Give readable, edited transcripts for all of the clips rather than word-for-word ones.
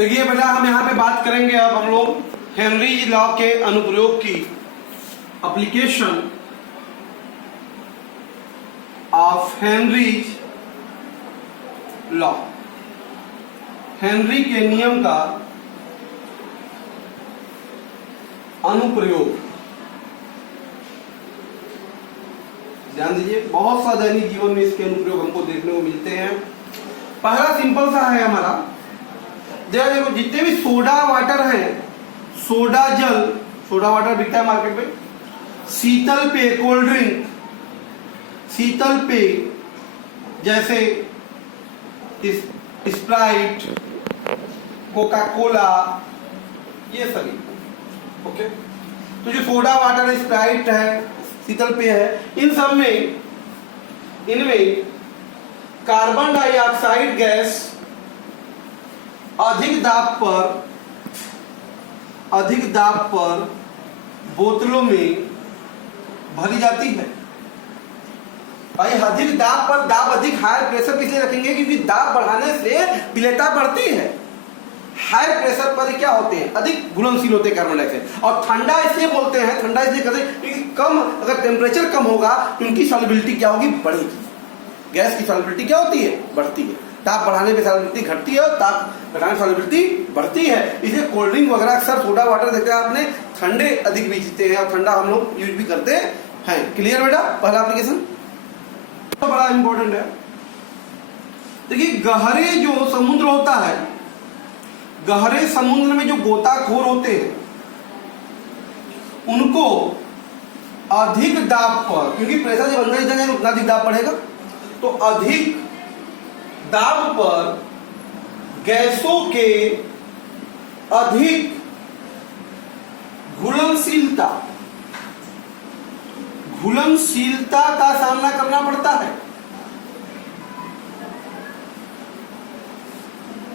देखिए बेटा, हम यहाँ पे बात करेंगे अब हम लोग हेनरी लॉ के अनुप्रयोग की, application of Henry's law. Henry के नियम का अनुप्रयोग। ध्यान दीजिए, बहुत सा दैनिक जीवन में इसके अनुप्रयोग हमको देखने को मिलते हैं। पहला सिंपल सा है हमारा, देखो जितने भी सोडा वाटर है, सोडा जल, सोडा वाटर बिकता है मार्केट में, शीतल पेय, कोल्ड ड्रिंक, शीतल पेय जैसे स्प्राइट, कोका कोला, ये सभी। ओके, तो जो सोडा वाटर, स्प्राइट है, शीतल पेय है, इन सब में, इनमें कार्बन डाइऑक्साइड गैस अधिक दाब पर बोतलों में भरी जाती है। भाई अधिक दाब पर, दाब अधिक, हाई प्रेशर पे इसलिए रखेंगे क्योंकि दाब बढ़ाने से विलेयता बढ़ती है। हाई प्रेशर पर क्या होते हैं, अधिक घुलनशील होते हैं कार्बन डाइऑक्साइड। और ठंडा इसलिए बोलते हैं, ठंडा इसलिए कहते हैं क्योंकि कम, अगर टेम्परेचर कम होगा तो उनकी सॉल्युबिलिटी क्या होगी, बढ़ेगी। गैस की सॉल्युबिलिटी क्या होती है, बढ़ती है। ताप बढ़ाने पे सॉल्युबिलिटी घटती है और ताप घटाने सॉल्युबिलिटी बढ़ती है। इसलिए कोल्ड ड्रिंक वगैरह अक्सर सोडा वाटर देखते हैं आपने, ठंडे अधिक बेचते हैं और ठंडा हम लोग यूज भी करते हैं। क्लियर बेटा, पहला एप्लीकेशन तो बड़ा इंपॉर्टेंट है। देखिए, गहरे जो समुद्र होता है, गहरे समुद्र में जो गोताखोर होते हैं उनको अधिक दाब पर, क्योंकि प्रेशर जब अंदर जाएगा उतना अधिक दाब पड़ेगा, तो अधिक दाब पर गैसों के अधिक घुलनशीलता का सामना करना पड़ता है।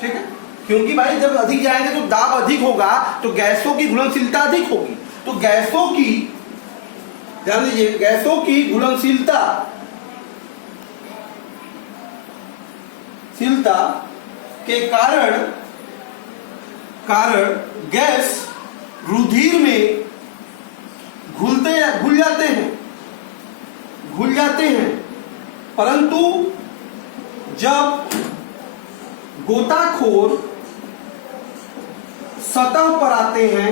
ठीक है, क्योंकि भाई जब अधिक जाएंगे तो दाब अधिक होगा, तो गैसों की घुलनशीलता अधिक होगी। तो गैसों की, ध्यान दीजिए, गैसों की घुलनशीलता के कारण गैस रुधिर में घुल जाते हैं, परंतु जब गोताखोर सतह पर आते हैं,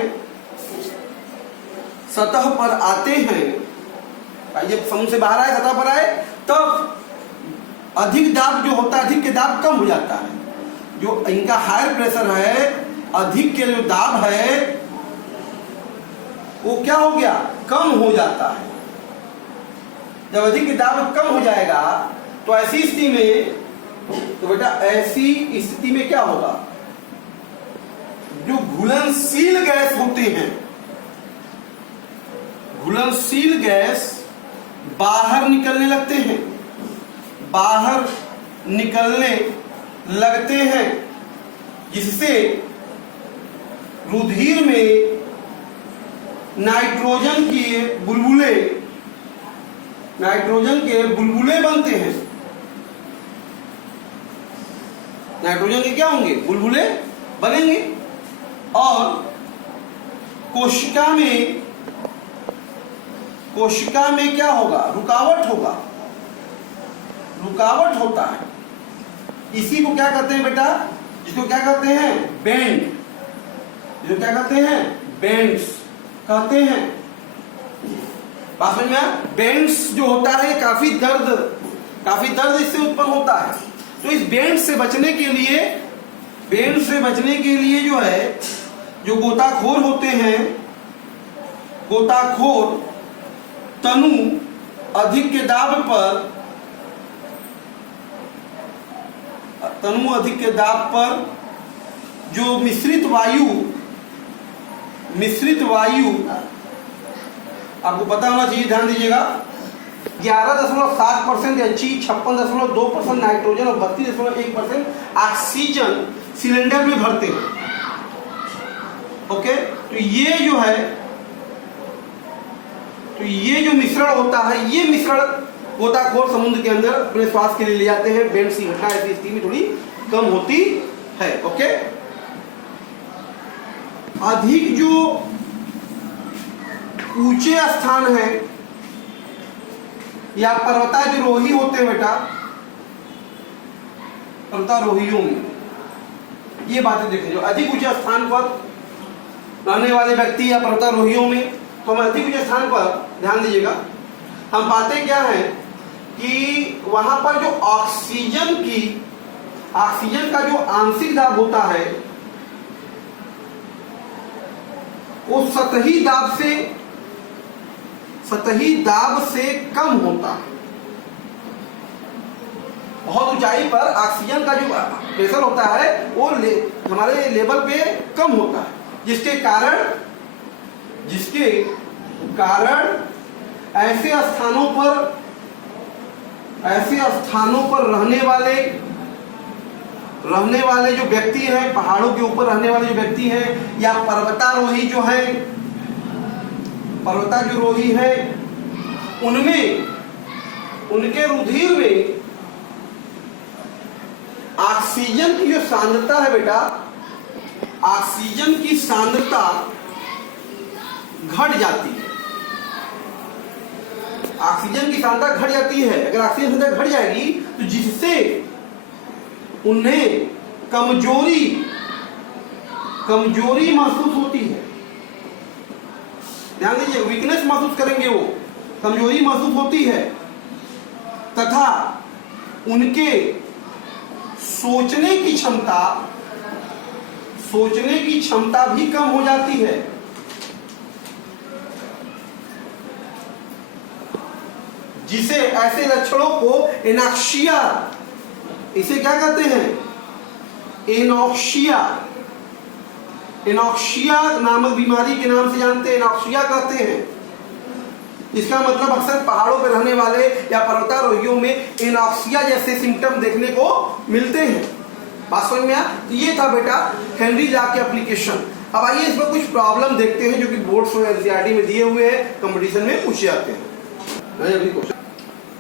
जब समुद्र से बाहर आए, सतह पर आए, तब अधिक दाब जो होता है, अधिक के दाब कम हो जाता है। जो इनका हाई प्रेशर है, अधिक के जो दाब है वो क्या हो गया, कम हो जाता है। जब अधिक के दाब कम हो जाएगा तो ऐसी स्थिति में, तो बेटा ऐसी स्थिति में क्या होगा, जो घुलनशील गैस होते हैं, घुलनशील गैस बाहर निकलने लगते हैं, जिससे रुधिर में नाइट्रोजन के बुलबुले बनते हैं। नाइट्रोजन के क्या होंगे, बुलबुले बनेंगे, और कोशिका में क्या होगा, रुकावट होता है। इसी को क्या कहते हैं बेटा, जिसको क्या कहते हैं, बेंड, जिसको क्या कहते हैं, बेंड्स कहते हैं। बात समझ में, बेंड्स जो होता है काफी दर्द इससे उत्पन्न होता है। तो इस बेंड से बचने के लिए जो है, जो गोताखोर होते हैं, गोताखोर तनु अधिक के दाब पर जो मिश्रित वायु आपको पता होना चाहिए, ध्यान दीजिएगा, 11.7% H, 56.2% नाइट्रोजन और 32.1% ऑक्सीजन सिलेंडर में भरते हैं। ओके, तो ये जो मिश्रण होता है, ये मिश्रण गोताखोर समुद्र के अंदर अपने स्वास्थ्य के लिए ले जाते हैं। बेंड सी घटना ऐसी स्थिति में थोड़ी कम होती है। ओके, अधिक जो ऊंचे स्थान है या पर्वतारोही होते हैं बेटा, पर्वतारोहियों में ये बातें देखें, जो अधिक ऊंचे स्थान पर रहने वाले व्यक्ति या पर्वतारोहियों में, तो हम अधिक ऊंचे स्थान पर ध्यान दीजिएगा, हम पाते क्या है कि वहां पर जो ऑक्सीजन का जो आंशिक दाब होता है वो सतही दाब से कम होता है। बहुत ऊंचाई पर ऑक्सीजन का जो प्रेशर होता है वो हमारे लेवल पे कम होता है, जिसके कारण ऐसे स्थानों पर रहने वाले जो व्यक्ति हैं, पहाड़ों के ऊपर रहने वाले जो व्यक्ति हैं या पर्वतारोही जो रोही है, उनमें उनके रुधिर में ऑक्सीजन की जो सांद्रता है बेटा, ऑक्सीजन की सांद्रता घट जाती है। ऑक्सीजन की सांद्रता घट जाती है। अगर ऑक्सीजन की सांद्रता घट जाएगी तो जिससे उन्हें कमजोरी महसूस होती है। ध्यान दीजिए, वीकनेस महसूस करेंगे, वो कमजोरी महसूस होती है तथा उनके सोचने की क्षमता भी कम हो जाती है। जिसे ऐसे लक्षणों को एनॉक्सिया, इसे क्या कहते हैं, एनॉक्सिया नामक बीमारी के नाम से जानते हैं, एनॉक्सिया कहते हैं। इसका मतलब अक्सर पहाड़ों पर रहने वाले या पर्वतारोहियों में एनॉक्सिया जैसे सिम्टम देखने को मिलते हैं। बात समझ में आया? तो ये था बेटा हेनरी ला के एप्लीकेशन। अब आइए इसमें कुछ प्रॉब्लम देखते हैं जो कि बोर्ड्स और एनसीईआरटी में दिए हुए हैं, कंपटीशन में पूछे जाते हैं। अभी क्वेश्चन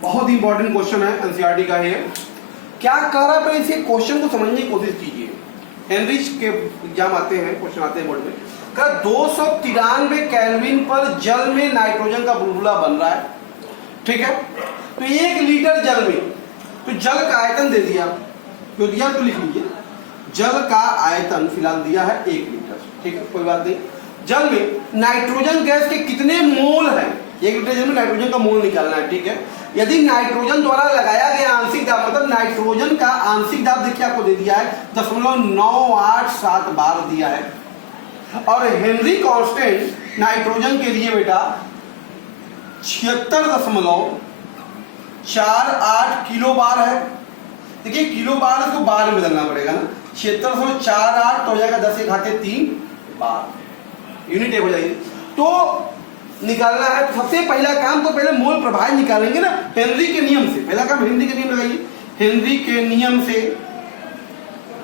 बहुत इंपॉर्टेंट क्वेश्चन है एनसीईआरटी का। ये क्या कह रहा है, इसे क्वेश्चन को समझने की कोशिश कीजिए। हेनरी के एग्जाम आते हैं, क्वेश्चन आते हैं बोर्ड में। 293 केल्विन पर जल में नाइट्रोजन का बुलबुला बन रहा है, ठीक है। तो 1 लीटर जल में, तो जल का आयतन दे दिया, जो दिया तो लिख लीजिए। जल का आयतन फिलहाल दिया है 1 लीटर, ठीक है, कोई बात नहीं। जल में नाइट्रोजन गैस के कितने मोल है, 1 लीटर जल में नाइट्रोजन का मोल निकालना है, ठीक है। यदि नाइट्रोजन द्वारा लगाया गया आंशिक दाब, मतलब नाइट्रोजन का आंशिक दाब देखिए आपको दे दिया है 0.987 बार दिया है, और हेनरी कांस्टेंट नाइट्रोजन के लिए बेटा 76.48 किलो बार है। देखिए किलो बार को बार में बदलना पड़ेगा ना, 76.48 तो हो जाएगा 10⁻³ बार, यूनिट हो जाएगी। तो निकालना है तो सबसे पहला काम तो पहले मोल प्रभाव निकालेंगे ना हेनरी के नियम से। पहला काम हेनरी के नियम लगाइए। हेनरी के नियम से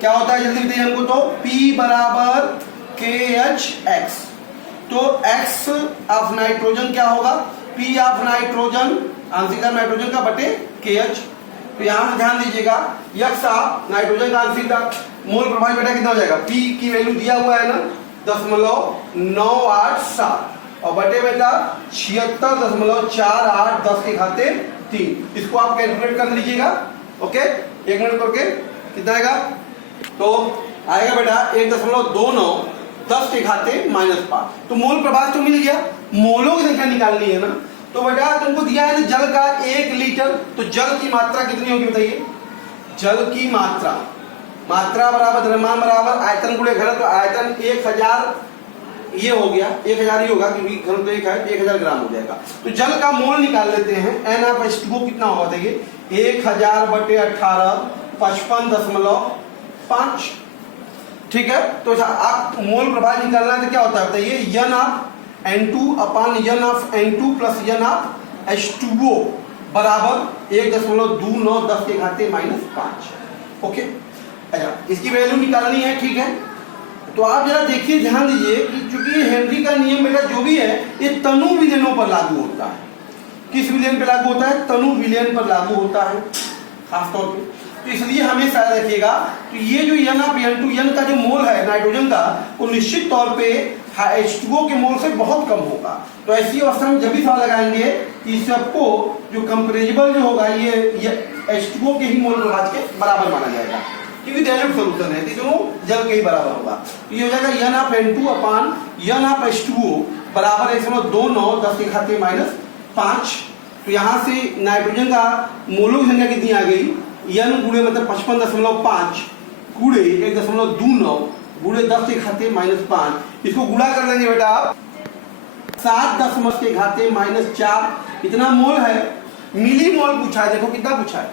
क्या होता है, जल्दी बताइए हमको। तो P बराबर KHX, तो X ऑफ नाइट्रोजन क्या होगा, P ऑफ नाइट्रोजन, आंशिक दाब नाइट्रोजन का बटे KH। तो यहां से ध्यान दीजिएगा, X ऑफ नाइट्रोजन का आंशिक दाब, मोल प्रभाव बेटा कितना हो जाएगा, P की वैल्यू दिया हुआ है ना 0.987 और बटे बेटा 76.48 10⁻³ इसको आप कैलकुलेट कर लीजिएगा। ओके, 1 मिनट करके कितना आएगा, तो आएगा बेटा 1.29 10⁻⁻5। तो मोल प्रभाव तो मिल गया, मोलों की संख्या निकालनी है ना। तो बेटा तुमको दिया है जल का 1 लीटर, तो जल की मात्रा कितनी होगी बताइए। जल की मात्रा बराबर द्रव्यमान बराबर आयतन गुणे घनत्व, तो आयतन 1000 ये हो गया, 1000 ही होगा क्योंकि घनत्व तो 1 है, 1000 ग्राम हो जाएगा। तो जल का मोल निकाल लेते हैं। N ऑफ H2O कितना होगा देखिए, 1000/18 55.5, ठीक है। तो आप मोल प्रभाव निकालना है तो क्या होता है बताइए, N of N2 upon N of N2 plus N of H2O बराबर 1.29 10⁻⁻5। ओके, अच्छा इसकी वैल्यू निकालनी है, ठीक है। तो आप जरा देखिए, ध्यान दीजिए कि चूंकि हेनरी का नियम बेटा जो भी है ये तनु विलयनों पर लागू होता है। किस विलयन पर लागू होता है, तनु विलयन पर लागू होता है खास तौर पे। तो इसलिए हमेशा रखिएगा तो ये जो n ऑफ n2 n का जो मोल है नाइट्रोजन का वो निश्चित तौर पे H2O के मोल से बहुत कम होगा। तो ऐसी अवस्था में जब भी सवाल लगाएंगे कि सबको जो कंपेरेबल जो होगा ये H2O के ही मोल प्रभाज के बराबर माना जाएगा क्योंकि डाइल्यूट सॉल्यूशन है, तीनों जल के ही बराबर होगा। तो ये हो जाएगा n of n2 upon n of H2O बराबर 1.29 10 के घाते -5। तो यहाँ से नाइट्रोजन का मोलों की संख्या कितनी आ गई, n गुणे मतलब 55.5 गुणे 1.29 गुणे 10 के घाते -5। इसको गुणा कर लेंगे बेटा आप 7 के घाते -4 इतना मोल है। मिली मोल पूछा है, देखो कितना पूछा है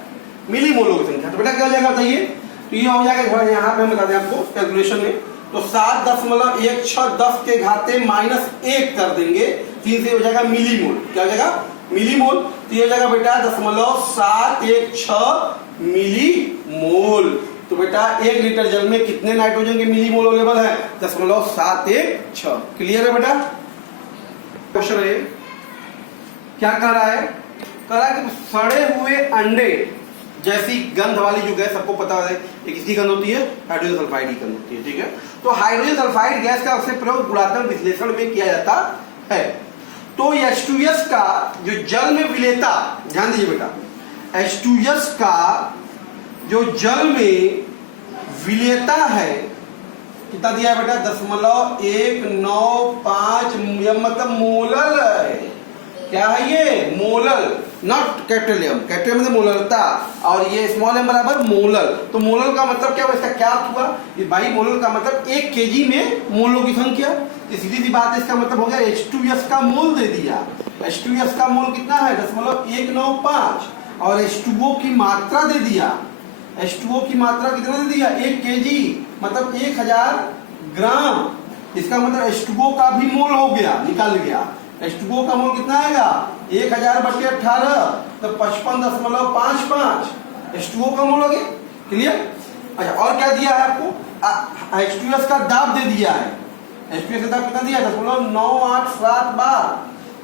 मिली मोलों की संख्या। तो बेटा क्या हो जाएगा बताइए, तो ये हो जाएगा थोड़ा यहाँ पे हम बता दें आपको कैलकुलेशन में, तो 7.16 10 के घाते -1 कर देंगे, 3 से हो जाएगा मिली मोल। क्या हो जाएगा मिली मोल। तो ये हो जाएगा बेटा 0.716 मिली मोल। तो बेटा 1 लीटर जल में कितने नाइट्रोजन के मिली मोल अवेलेबल है, 0.716। क्लियर है बेटा। क्वेश्चन है क्या कह रहा है, कह रहा है कि सड़े हुए अंडे जैसी गंध वाली जो गैस सबको पता है ये किसकी गंध होती है, हाइड्रोजन सल्फाइड की गंध होती है। ठीक है, तो हाइड्रोजन सल्फाइड गैस का अक्सर प्रयोग गुणात्मक विश्लेषण में किया जाता है। तो H2S का जो जल में विलेयता, ध्यान दीजिए बेटा, H2S का जो जल में विलेयता है कितना दिया है बेटा, 0.195 मतलब मोलल है। क्या है ये, मोलल, नॉट कैप्टेलियम, कैप्टेलियम मतलब मोललता, और ये स्मॉल m बराबर मोलल। तो मोलल का मतलब क्या हुआ, इसका क्या अर्थ हुआ, ये भाई मोलल का मतलब 1 केजी में मोलों की संख्या। सीधी सी बात है, इसका मतलब हो गया H2S का मोल दे दिया। H2S का मोल कितना है 0.195 और H2O की मात्रा दे दिया। H2O की मात्रा कितना दे दिया, 1 केजी मतलब 1000 ग्राम। इसका मतलब H2O का भी मोल हो गया, निकाल गया। H2O का मोल कितना आएगा 1000/18 तो 55.55 H2O का मोल हो गया। क्लियर। अच्छा, और क्या दिया है आपको, H2S का दाब दे दिया है। H2S का दाब कितना दिया है 0.987 बार।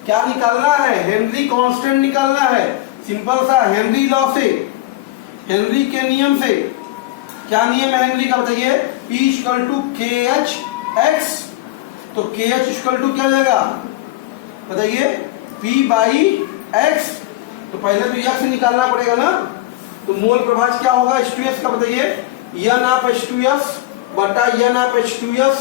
क्या निकालना है, हेनरी कांस्टेंट निकालना है। सिंपल सा हेनरी लॉ से, हेनरी के नियम से। क्या नियम है हेनरी का बताइए, P = KH(x). तो KH = क्या हो जाएगा बताइए, P/x। तो पहले तो x निकालना पड़ेगा ना। तो मोल प्रभाज क्या होगा H2S का बताइए, n ऑफ H2S बटा n of H2S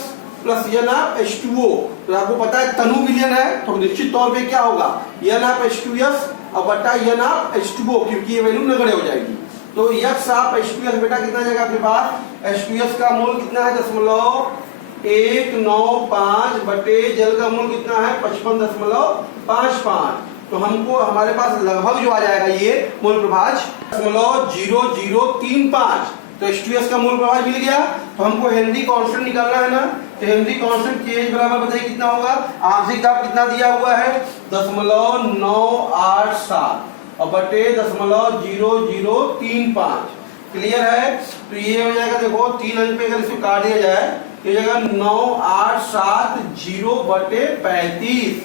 plus n of H2O। तो आपको पता है तनु विलयन है तो निश्चित तौर पे क्या होगा n ऑफ H2S और बटा n ऑफ H2O, क्योंकि ये वैल्यू नगण्य हो जाएगी। तो x ऑफ H2S बेटा कितना जाएगा आपके पास, H2S का मोल कितना है 0.195 बटे जल का मोल कितना है 55.55। तो हमको हमारे पास लगभग जो आ जाएगा ये मोल प्रभाज 0.0035। तो H2S का मोल प्रभाज मिल गया। तो हमको हेनरी कांस्टेंट निकालना है ना, तो हेनरी कांस्टेंट KH बराबर बताइए कितना होगा, आंशिक दाब कितना दिया हुआ है 0.987 और बटे 0.0035। क्लियर है। तो ये हो जाएगा, देखो 3 अंक पे अगर इसको काट दिया जाए ये जगह 9870/35।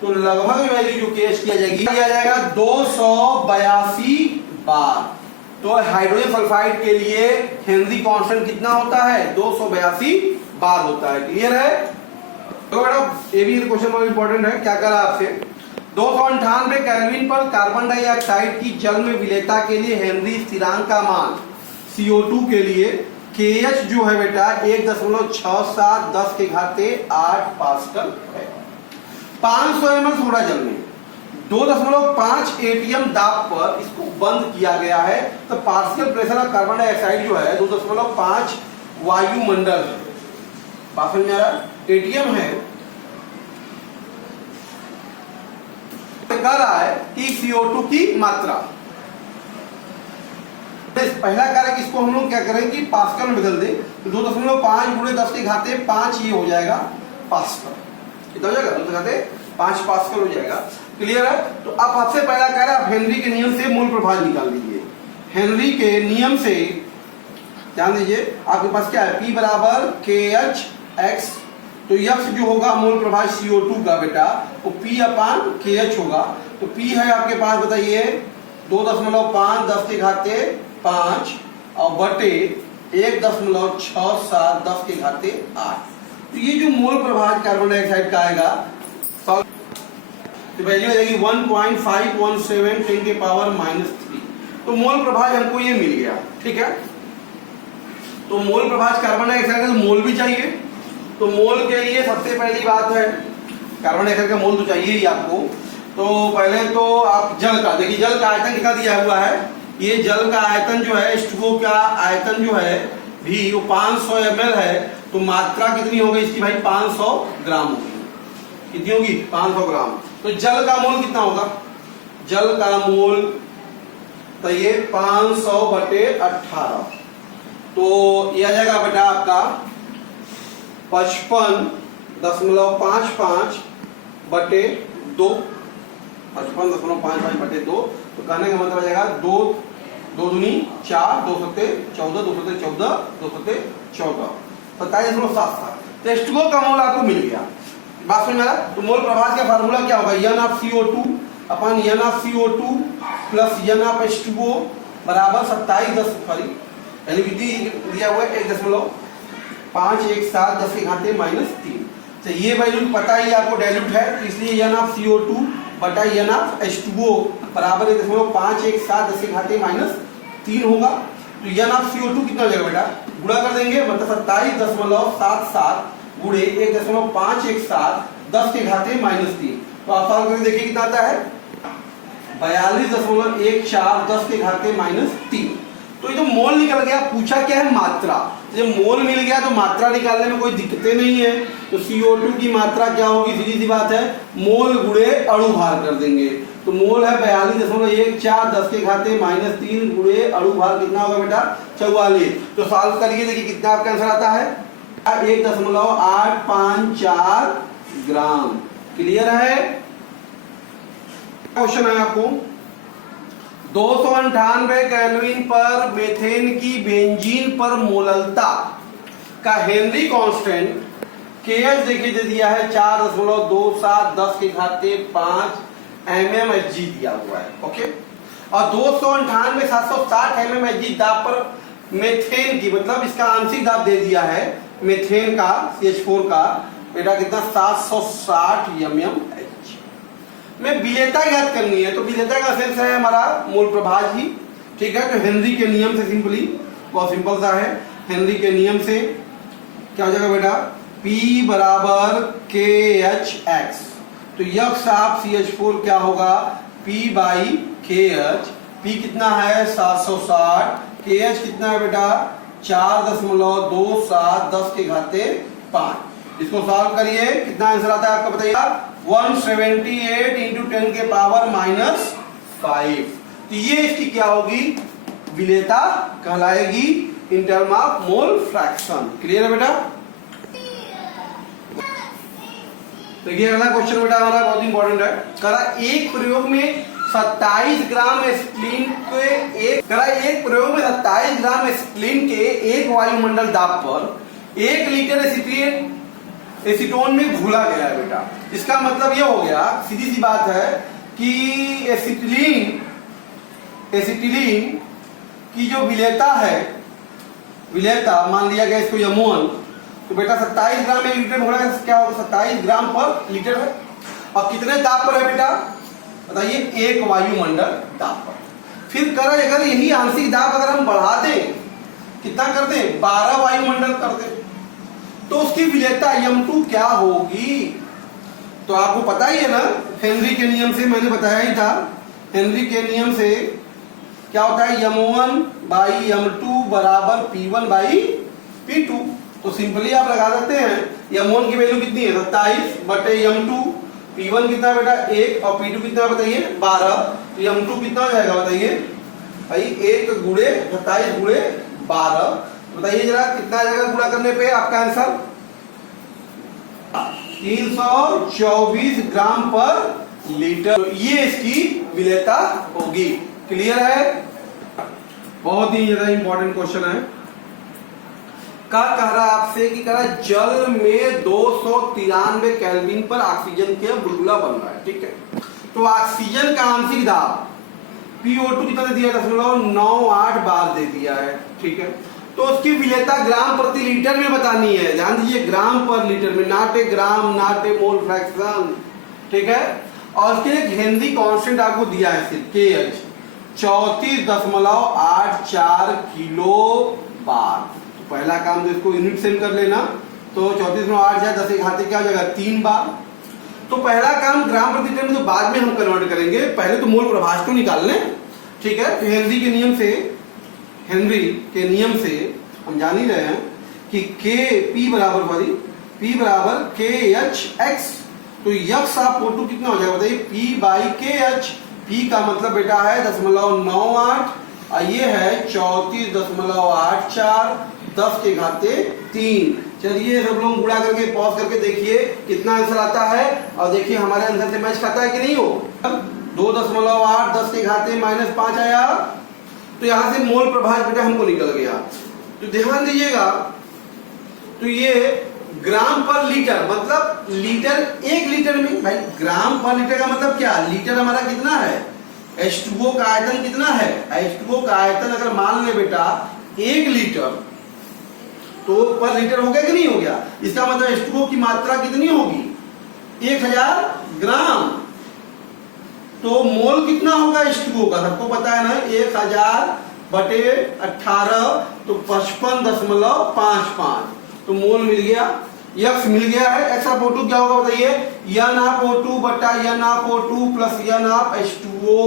तो लगभग वैल्यू जो केस किया जाएगी किया जाएगा 282 बार। तो हाइड्रोजन सल्फाइड के लिए हेनरी कांस्टेंट कितना होता है 282 बार होता है। क्लियर है। तो मैडम ये भी क्वेश्चन बहुत इंपॉर्टेंट है। क्या करा आपसे, 298 केल्विन पर कार्बन डाइऑक्साइड की जल में विलेयता के लिए हेनरी स्थिरांक का मान CO2 के लिए KH जो है बेटा 1.67 10 के घाते 8 पास्कल है। 500 ml सोडा जल में 2.5 ATM दाब पर इसको बंद किया गया है। तो partial pressure of carbon dioxide जो है 2.5 वायुमंडल है। बात समझ में आ रहा है, ATM है। कह रहा है कि CO2 की मात्रा, पहला कार्य किसको हम लोग क्या करें कि पास्कल में बदल दें। तो 2.5 × 10 के घाते 5 ये हो जाएगा पास्कल। कितना हो जाएगा 2 के घाते 5 पास्कल हो जाएगा। क्लियर है। तो अब आपसे पहला कार्य आप हेनरी के नियम से मोल प्रभाज निकाल लीजिए। हेनरी के नियम से ध्यान दीजिए, आपके पास क्या है P बराबर KH(x). तो यक्स जो होगा मोल प्रभाज CO2 का बेटा वो P/KH होगा। तो P है आपके पास बताइए 2.5 10 के घाते 5 और बटे 1.67 10 के घाते 8। तो ये जो मोल प्रभाज कार्बन डाइऑक्साइड का आएगा तो वैल्यू आ जाएगी 1.517 10 के पावर -3। तो मोल प्रभाज हमको ये मिल गया, ठीक है। तो मोल प्रभाज कार्बन डाइऑक्साइड का मोल भी चाहिए। तो मोल के लिए सबसे पहली बात है कार्बन डाइऑक्साइड का मोल तो चाहिए ही आपको। तो पहले तो आप जल का देखिए, जल का आयतन कितना दिया हुआ है। ये जल का आयतन जो है, H2O का आयतन जो है भी वो 500 ml है। तो मात्रा कितनी हो गई इसकी भाई 500 ग्राम होगी। कितनी होगी 500 ग्राम। तो जल का मोल कितना होगा, जल का मोल तो ये 500 बटे 18। तो यह आ जाएगा बेटा आपका 55.55 बटे 2, 55.55 बटे 2। तो कहने का मतलब आ जाएगा 2 दूनी 4, 2 सत्ते 14, 2 सत्ते 14, 2 सत्ते 14, 27.77। तो H2O का मोल आपको मिल गया। बात समझ में आ रहा? तो मोल प्रभाज का फार्मूला क्या होगा, N of CO2 upon N of CO2 plus N of H2O बराबर 27 यानी विधि दिया हुआ है 1.517 10 के घाते -3। तो ये वैल्यू पता ही आपको डाइल्यूट है, तो इसलिए N ऑफ CO2 बटा N ऑफ H2O बराबर 1.517 10 के घाते -3 होगा। तो N ऑफ CO2 कितना हो जाएगा बेटा, गुणा कर देंगे मतलब 27.77 गुणे 1.517 10 के घाते -3। तो आप सॉल्व करके देखिए कितना आता है 42.14 10 के घाते -3। तो ये जो मोल निकल गया, पूछा क्या है मात्रा। जब मोल मिल गया तो मात्रा निकालने में कोई दिक्कतें नहीं है। तो CO2 की मात्रा क्या होगी, सीधी सी बात है मोल गुणे अणु भार कर देंगे। तो मोल है 42.14 10 के घाते -3 गुणे अणु भार कितना होगा बेटा 44। तो सॉल्व करिए देखिए कितना आपका आंसर आता है 1.854 ग्राम। क्लियर है। क्वेश्चन है आपको 298 केल्विन पर मेथेन की बेंजीन पर मोललता का हेनरी कांस्टेंट KH देखिए दे दिया है 4.27 10 के घाते 5 mmHg दिया हुआ है। ओके, और 298 760 mmHg दाब पर मेथेन की मतलब इसका आंशिक दाब दे दिया है मेथेन का CH4 का बेटा कितना 760 mmHg में विलेयता ज्ञात करनी है। तो विलेयता का सेंस है हमारा मोल प्रभाज ही, ठीक है। तो हेनरी के नियम से सिंपली बहुत सिंपल सा है, हेनरी के नियम से क्या हो जाएगा बेटा P बराबर KHX। तो यक्स ऑफ CH4 क्या होगा P बाई KH। P कितना है 760, KH कितना है बेटा 4.27 10 के घाते 5। इसको सॉल्व करिए कितना आंसर आता है आपका बताइए 178 इंटू 10 के पावर -5। तो ये इसकी क्या होगी विलेयता कहलाएगी in term of mole fraction. Clear है बेटा। देखिए अगला क्वेश्चन बेटा हमारा बहुत इंपॉर्टेंट है। करा एक प्रयोग में 27 ग्राम एसिटिलीन के एक प्रयोग में 27 ग्राम एसिटिलीन के एक वायुमंडल दाब पर 1 लीटर एसीटोन में घुला गया है बेटा। इसका मतलब ये हो गया सीधी सी बात है कि एसिटिलीन की जो विलेयता है, विलेयता मान लिया गया इसको यमोन, तो बेटा 27 ग्राम एक लीटर में घुला गया क्या होगा 27 ग्राम पर लीटर है। और कितने दाब पर है बेटा बताइए 1 वायुमंडल दाब पर। फिर करें अगर यही आंशिक दाब अगर हम बढ़ा दें कितना कर दें 12 वायुमंडल कर दें तो उसकी विलेयता M2 क्या होगी। तो आपको पता ही है ना हेनरी के नियम से मैंने बताया ही था। हेनरी के नियम से क्या होता है M1 बाई M2 बराबर P1 बाई P2। तो सिंपली आप लगा सकते हैं M1 की वैल्यू कितनी है 27 बटे M2, P1 कितना बेटा 1 और P2 कितना बताइए 12। तो M2 कितना हो जाएगा बताइए भाई 1 गुणे 27 गुणे 12। बताइए जरा कितना आ जाएगा गुणा करने पे आपका आंसर 324 ग्राम पर लीटर। तो ये इसकी विलेयता होगी। क्लियर है। बहुत ही ज्यादा इंपॉर्टेंट क्वेश्चन है। क्या कह रहा है आपसे कि कह रहा है जल में 293 केल्विन पर ऑक्सीजन के बुलबुला बन रहा है, ठीक है। तो ऑक्सीजन का आंशिक दाब PO2 कितना दे दिया है? 0.98 बार दे दिया है। ठीक है, तो उसकी विलेयता ग्राम प्रति लीटर में बतानी है। ध्यान दीजिए, ग्राम पर लीटर में, not a gram, not a mole fraction. ठीक है, और उसके एक हेनरी कांस्टेंट आपको दिया है सिर्फ KH 34.84 किलो बार। तो पहला काम तो इसको यूनिट सेम कर लेना, तो 34.8 जाए 10 के घाते क्या हो जाएगा? 3 बार। तो पहला काम ग्राम प्रति लीटर में तो बाद में हम कन्वर्ट करेंगे, पहले तो मोल प्रभाष को निकाल लें। ठीक है, तो हेनरी के नियम से हम जान ही रहे हैं कि P बराबर KHX, तो यक्स आप O2 कितना हो जाएगा बताइए? P/KH। P का मतलब बेटा है 0.98 और ये है 34.84 10 के घाते 3। चलिए सब लोग गुणा करके पॉज करके देखिए कितना आंसर आता है, और देखिए हमारे आंसर से मैच खाता है कि नहीं हो। 2.8 10 के घाते -5 आया, तो यहां से मोल प्रभाष बेटा हमको निकल गया। तो ध्यान दीजिएगा, तो ये ग्राम पर लीटर मतलब लीटर, 1 लीटर में भाई ग्राम पर लीटर का मतलब क्या? लीटर हमारा कितना है? H2O का आयतन कितना है? H2O का आयतन अगर मान ले बेटा 1 लीटर, तो पर लीटर हो गया कि नहीं हो गया? इसका मतलब H2O की मात्रा कितनी होगी? 1000 ग्राम। तो मोल कितना होगा H2O का? सबको पता है ना, 1000/18 तो 55.55। तो मोल मिल गया, यक्स मिल गया है। एक्स ऑफ O2 क्या होगा बताइए? N ऑफ O2 बटा N of O2 plus N of H2O।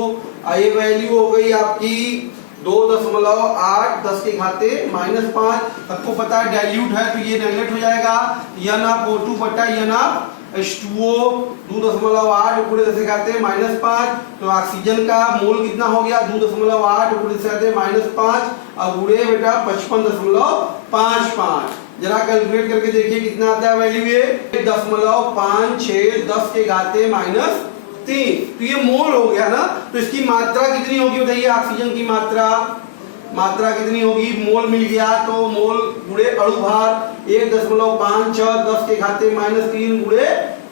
ये वैल्यू हो गई आपकी 2.8 10 के घाते -5। सबको पता है डाइल्यूट है तो ये नेगलेक्ट हो जाएगा। N ऑफ O2 बटा N ऑफ H2O 2.8 ऊपर 10 के घाते -5। तो ऑक्सीजन का मोल कितना हो गया? 2.8 ऊपर 10 के घाते -5 और गुणे बेटा 55.55। जरा कैलकुलेट करके देखिए कितना आता है वैल्यू ये? 1.56 10 के घाते -3। तो ये मोल हो गया ना। तो इसकी मात्रा कितनी होगी बताइए? ऑक्सीजन की मात्रा कितनी होगी? मोल मिल गया, तो मोल गुणे अणु भार 1.56 10 के घाते -3 गुणे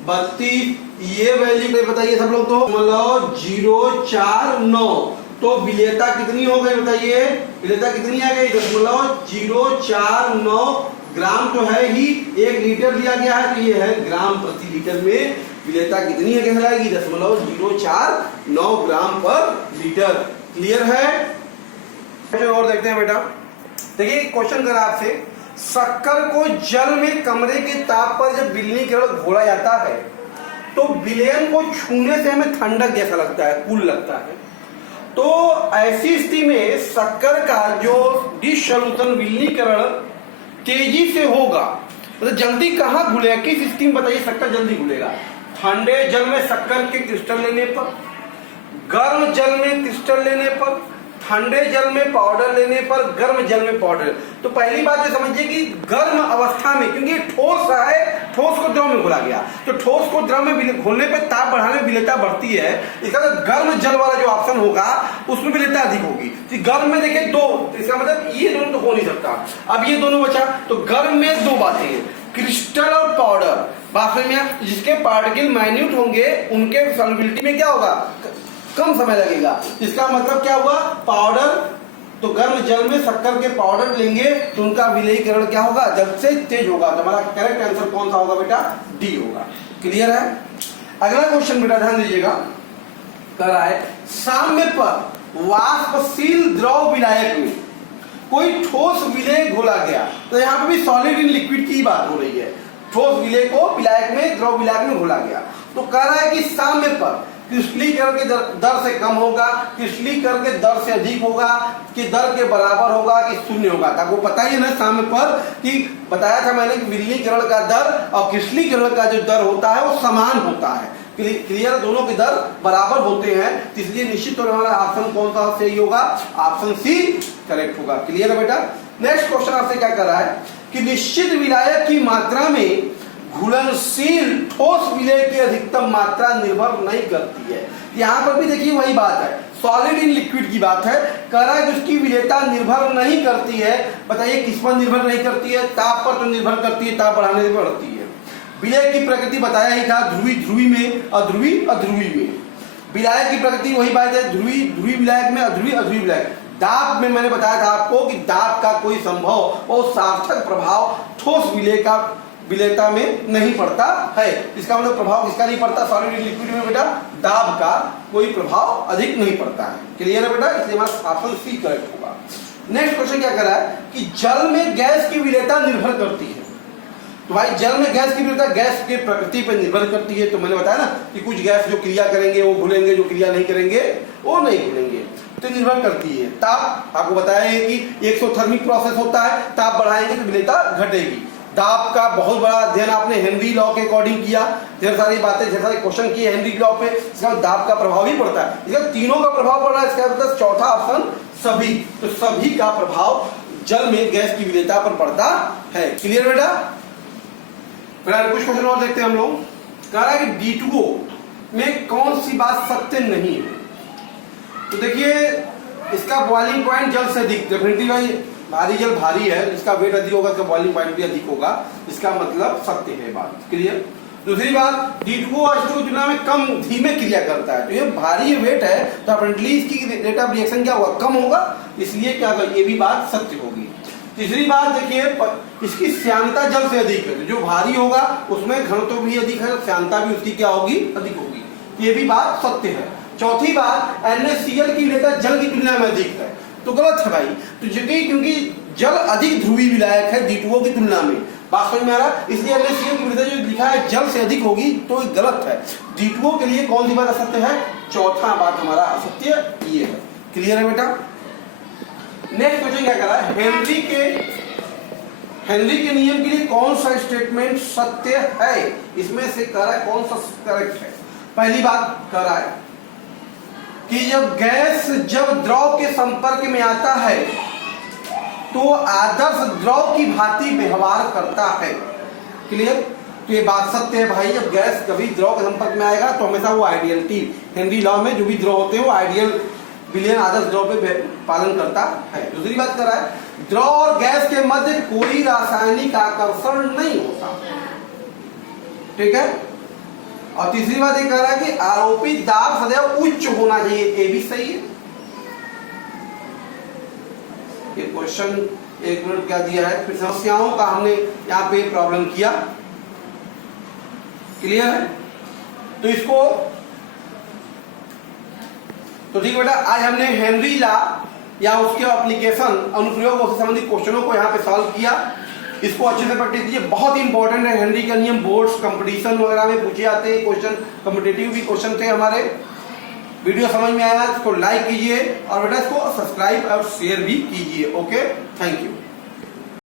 32। ये वैल्यू बताइए सब लोग। तो 0.049। तो विलेयता कितनी हो गई बताइए? विलेयता कितनी आ गई? 0.049 ग्राम तो है ही, 1 लीटर दिया गया है, तो ये है ग्राम प्रति लीटर में विलेयता कितनी है कहलाएगी? 0.049 ग्राम पर लीटर। क्लियर है? और देखते हैं बेटा, देखिए क्वेश्चन करा आपसे, शक्कर को जल में कमरे के ताप पर जब विलीनीकरण घोला जाता है तो विलयन को छूने से हमें ठंडक जैसा लगता है, कूल लगता है। तो ऐसी स्थिति में शक्कर का जो डिसोल्यूशन विलीनीकरण तेजी से होगा, मतलब जल्दी कहाँ घुलेगा? किस स्थिति में बताइए शक्कर जल्दी घुलेगा? ठंडे जल में शक्कर के क्रिस्टल लेने पर, गर्म जल में क्रिस्टल लेने पर, ठंडे जल में पाउडर लेने पर, गर्म जल में पाउडर। तो पहली बात ये समझिए कि गर्म अवस्था में, क्योंकि ठोस है, ठोस को द्रव में घोला गया, तो ठोस को द्रव में घोलने पर ताप बढ़ाने में विलेयता बढ़ती है। इसका मतलब गर्म जल वाला जो ऑप्शन होगा उसमें विलेयता अधिक होगी। तो गर्म में देखिए 2, तो इसका मतलब ये दोनों तो हो नहीं सकता। अब ये दोनों बचा, तो गर्म में 2 बातें हैं, क्रिस्टल और पाउडर। बात में जिसके पार्टिकल माइन्यूट होंगे उनके सॉल्युबिलिटी में क्या होगा? कम समय लगेगा। इसका मतलब क्या हुआ? पाउडर, तो गर्म जल में शक्कर के पाउडर लेंगे तो उनका विलयीकरण क्या होगा? जल्द से तेज होगा। तो हमारा करेक्ट आंसर कौन सा होगा बेटा? डी होगा। क्लियर है? अगला क्वेश्चन बेटा ध्यान दीजिएगा, कर रहा है, साम्य पर वाष्पशील द्रव विलायक में कोई ठोस विलेय घोला गया। तो यहाँ पे भी सॉलिड इन लिक्विड की बात हो रही है। ठोस विलेय को विलायक में, द्रव विलायक में घोला गया। तो कह रहा है कि साम्य पर क्रिस्टलीकरण के दर से कम होगा, क्रिस्टलीकरण के दर से अधिक होगा, कि दर के बराबर होगा, कि शून्य होगा। आपको पता ही है ना साम्य पर कि बताया था मैंने कि विलीनीकरण का दर और क्रिस्टलीकरण का जो दर होता है वो समान होता है। क्लियर? दोनों के दर बराबर होते हैं, इसलिए निश्चित तौर पर हमारा ऑप्शन कौन सा सही होगा? ऑप्शन सी करेक्ट होगा। क्लियर है बेटा? नेक्स्ट क्वेश्चन आपसे क्या कर रहा है कि निश्चित विलायक की मात्रा में घुलनशील ठोस विलेय की अधिकतम मात्रा निर्भर नहीं करती है। यहाँ पर भी देखिए वही बात है, सॉलिड इन लिक्विड की बात है। कह रहा है कि उसकी विलेयता निर्भर नहीं करती है। बताइए किस पर निर्भर नहीं करती है? ताप पर तो निर्भर करती है, ताप बढ़ाने से बढ़ती है। विलेय की प्रकृति बताया ही था, ध्रुवी ध्रुवी में, अध्रुवी अध्रुवी में। विलायक की प्रकृति वही बात है, ध्रुवी ध्रुवी विलायक में, अध्रुवी अध्रुवी विलायक। दाब में मैंने बताया था आपको कि दाब का कोई संभव और सार्थक प्रभाव ठोस विलेयता में नहीं पड़ता है। इसका मतलब प्रभाव किसका नहीं पड़ता, सॉलिड लिक्विड में बेटा दाब का कोई प्रभाव अधिक नहीं पड़ता है। क्लियर है बेटा, इसलिए हमारा ऑप्शन सी करेक्ट होगा। नेक्स्ट क्वेश्चन क्या कर रहा है कि जल में गैस की विलेयता निर्भर करती है। तो भाई जल में गैस की विलेयता गैस की प्रकृति पर निर्भर करती है। तो मैंने बताया ना कि कुछ गैस जो क्रिया करेंगे वो घुलेंगे, जो क्रिया नहीं करेंगे वो नहीं घुलेंगे, तो निर्भर करती है। ताप आपको बताया है कि एक्सोथर्मिक प्रोसेस होता है, ताप बढ़ाएंगे तो विलेयता घटेगी। दाब का बहुत बड़ा अध्ययन आपने हेनरी लॉ के अकॉर्डिंग किया, ढेर सारी बातें, ढेर सारे क्वेश्चन किए हेनरी लॉ पे। इसका दाब का प्रभाव भी पड़ता है, इसका तीनों का प्रभाव पड़ रहा है। इसका मतलब चौथा ऑप्शन सभी, तो सभी का प्रभाव जल में गैस की विलेयता पर पड़ता है। क्लियर बेटा, कुछ क्वेश्चन और देखते हैं हम लोग। कह रहा है कि D2O में कौन सी बात सत्य नहीं है। तो देखिए इसका बॉइलिंग पॉइंट जल से अधिक, डेफिनेटली भाई भारी जल भारी है, इसका वेट अधिक होगा, इसका बॉइलिंग पॉइंट भी अधिक होगा, इसका मतलब सत्य है बात। क्लियर। दूसरी बात D2O H2O की तुलना में कम धीमे क्रिया करता है, तो ये भारी वेट है तो अपरेंटली इसकी रेट ऑफ रिएक्शन क्या होगा, कम होगा, इसलिए क्या होगा, ये भी बात सत्य होगी। तीसरी बात देखिए इसकी श्यानता जल से अधिक है, तो जो भारी होगा उसमें घनत्व भी अधिक है, श्यानता भी उसकी क्या होगी, अधिक होगी, ये भी बात सत्य है। चौथी बात NaCl की विलेयता जल की तुलना में अधिक है, तो गलत है भाई। तो क्योंकि जल अधिक ध्रुवी विलायक है D2O की तुलना में, बात समझ में आ रहा है, इसलिए NaCl की विलेयता जो लिखा है जल से अधिक होगी तो गलत है। D2O के लिए कौन सी बात असत्य है, चौथा बात हमारा असत्य ये है। क्लियर है बेटा। नेक्स्ट क्वेश्चन क्या कर रहा है, हेनरी के नियम के लिए कौन सा स्टेटमेंट सत्य है, इसमें से कह रहा है कौन सा करेक्ट है। पहली बात कह रहा है कि जब गैस जब द्रव के संपर्क में आता है तो आदर्श द्रव की भांति व्यवहार करता है। क्लियर, तो ये बात सत्य है भाई, जब गैस कभी द्रव के संपर्क में आएगा तो हमेशा वो आइडियलिटी, हेनरी लॉ में जो भी द्रव होते हैं वो आइडियल विलयन आदर्श द्रव पे पालन करता है। दूसरी बात कर रहा है द्रव और गैस के मध्य कोई रासायनिक आकर्षण नहीं होता, ठीक है। और तीसरी बात ये कह रहा है कि आरोपित दाब सदैव उच्च होना चाहिए, ये भी सही है। ये क्वेश्चन 1 मिनट क्या दिया है, फिर समस्याओं का हमने यहाँ पे प्रॉब्लम किया। क्लियर है, तो इसको तो ठीक बेटा, आज हमने हेनरी लॉ या उसके एप्लीकेशन अनुप्रयोग से संबंधित क्वेश्चनों को यहाँ पे सॉल्व किया। इसको अच्छे से प्रैक्टिस कीजिए, बहुत इंपॉर्टेंट है। हेनरी का नियम बोर्ड्स कंपटीशन वगैरह में पूछे जाते हैं क्वेश्चन, कॉम्पिटिटिव भी क्वेश्चन थे हमारे। वीडियो समझ में आया इसको लाइक कीजिए और बेटा इसको सब्सक्राइब और शेयर भी कीजिए। Okay, thank you.